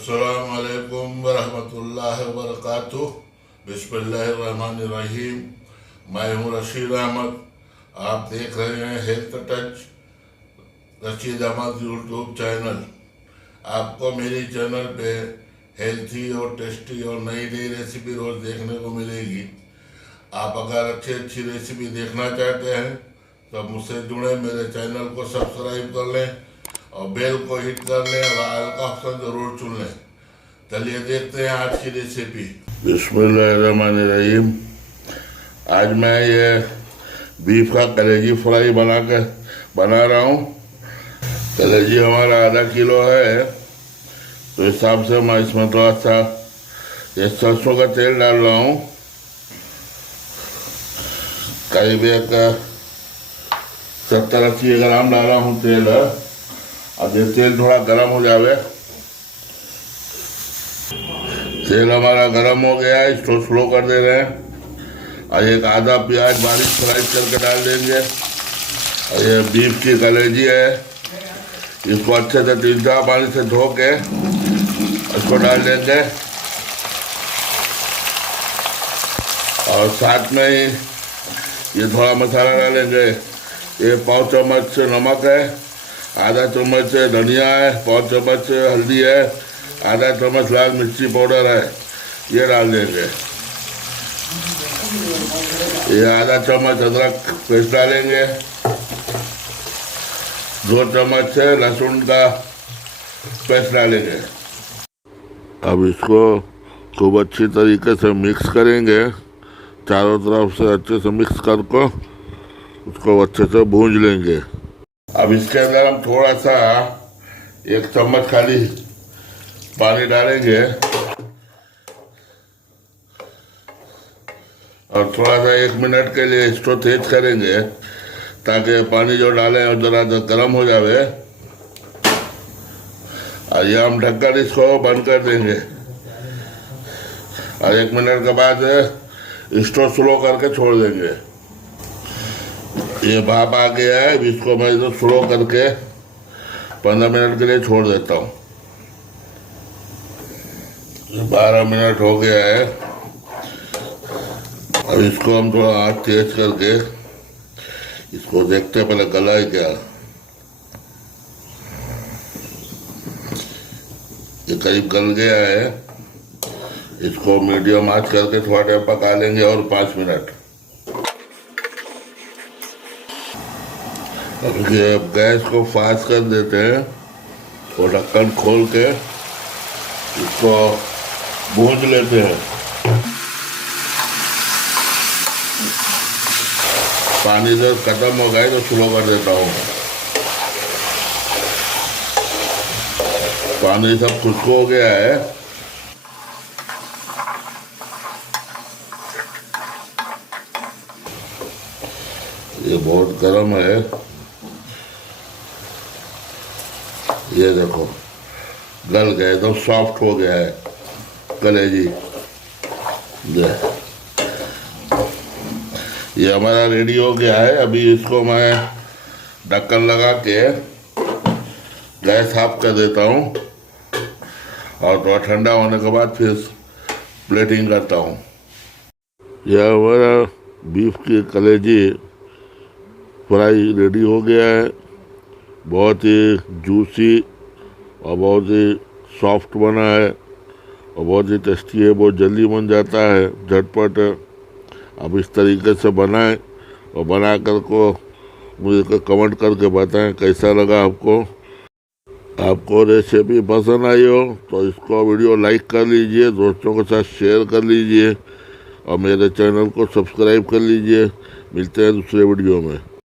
अस्सलाम वालेकुम वरहमतुल्लाहि वबरकातुह। बिस्मिल्लाहिर्रहमानिर्रहीम। मैं हूँ रशीद अहमद। आप देख रहे हैं Health Touch Rashid Ahmed YouTube channel. आपको मेरी चैनल पे हेल्थी और टेस्टी और नई नई रेसिपी रोज़ देखने को मिलेगी। आप अगर अच्छी रेसिपी देखना चाहते हैं तो मुझसे जुड़े, मेरे चैनल को सब्सक्राइब कर लें और बेल को हिट कर लें और ऑल का ऑप्शन जरूर चुन लें। चलिए देखते हैं आज की रेसिपी। बिस्मिल्लाहिर्रहमानिर्रहीम। आज मैं ये बीफ का कलेजी फ्राई बना रहा हूँ। कलेजी हमारा आधा किलो है, तो हिसाब से मैं इसमें थोड़ा सा ये सरसों का तेल डाल रहा हूँ। करीब एक 70-80 ग्राम डाला हूँ तेल। अब ये तेल थोड़ा गर्म हो जावे। तेल हमारा गर्म हो गया है, इसको स्लो कर दे रहे हैं। और एक आधा प्याज बारीक स्लाइस करके डाल देंगे। और ये बीफ की कलेजी है, इसको अच्छे से 3-4 पानी से धो के इसको डाल देंगे। और साथ में ही ये थोड़ा मसाला डालेंगे। ये 1/4 चम्मच नमक है, आधा चम्मच धनिया है, 1/4 चम्मच हल्दी है, आधा चम्मच लाल मिर्ची पाउडर है, ये डाल देंगे। ये आधा चम्मच अदरक पेस्ट डालेंगे। 2 चम्मच लहसुन का पेस्ट डालेंगे। अब इसको खूब अच्छी तरीके से मिक्स करेंगे, चारों तरफ से अच्छे से मिक्स करके उसको अच्छे से भूंज लेंगे। अब इसके अंदर हम थोड़ा सा 1 चम्मच खाली पानी डालेंगे और थोड़ा सा 1 मिनट के लिए इसको तेज करेंगे, ताकि पानी जो डालें और जरा गर्म हो जावे। और ये हम ढककर इसको बंद कर देंगे। और 1 मिनट के बाद इसको स्लो करके छोड़ देंगे। ये भाप आ गया है, इसको मैं इधर स्लो करके 15 मिनट के लिए छोड़ देता हूँ। 12 मिनट हो गया है। अब इसको हम थोड़ा आँच तेज करके इसको देखते हैं पहले गला है क्या। ये करीब गल गया है। इसको मीडियम आँच करके थोड़ा टाइम पका लेंगे और 5 मिनट। अब गैस को फास्ट कर देते हैं और ढक्कन खोल के इसको भूंज लेते हैं। पानी जब खत्म हो गया तो स्लो कर देता हूँ। पानी सब खुश्क हो गया है। ये बहुत गर्म है। ये देखो गल गया, एकदम सॉफ्ट हो गया है कलेजी। ये हमारा रेडी हो गया है। अभी इसको मैं ढक्कन लगा के गैस ऑफ कर देता हूँ और थोड़ा ठंडा होने के बाद फिर प्लेटिंग करता हूँ। यह हमारा बीफ की कलेजी फ्राई रेडी हो गया है। बहुत ही जूसी और बहुत ही सॉफ्ट बना है और बहुत ही टेस्टी है। बहुत जल्दी बन जाता है, झटपट। अब इस तरीके से बनाएं और बना कर को मुझे कमेंट करके बताएं कैसा लगा आपको। आपको रेसिपी पसंद आई हो तो इसको वीडियो लाइक कर लीजिए, दोस्तों के साथ शेयर कर लीजिए और मेरे चैनल को सब्सक्राइब कर लीजिए। मिलते हैं दूसरे वीडियो में।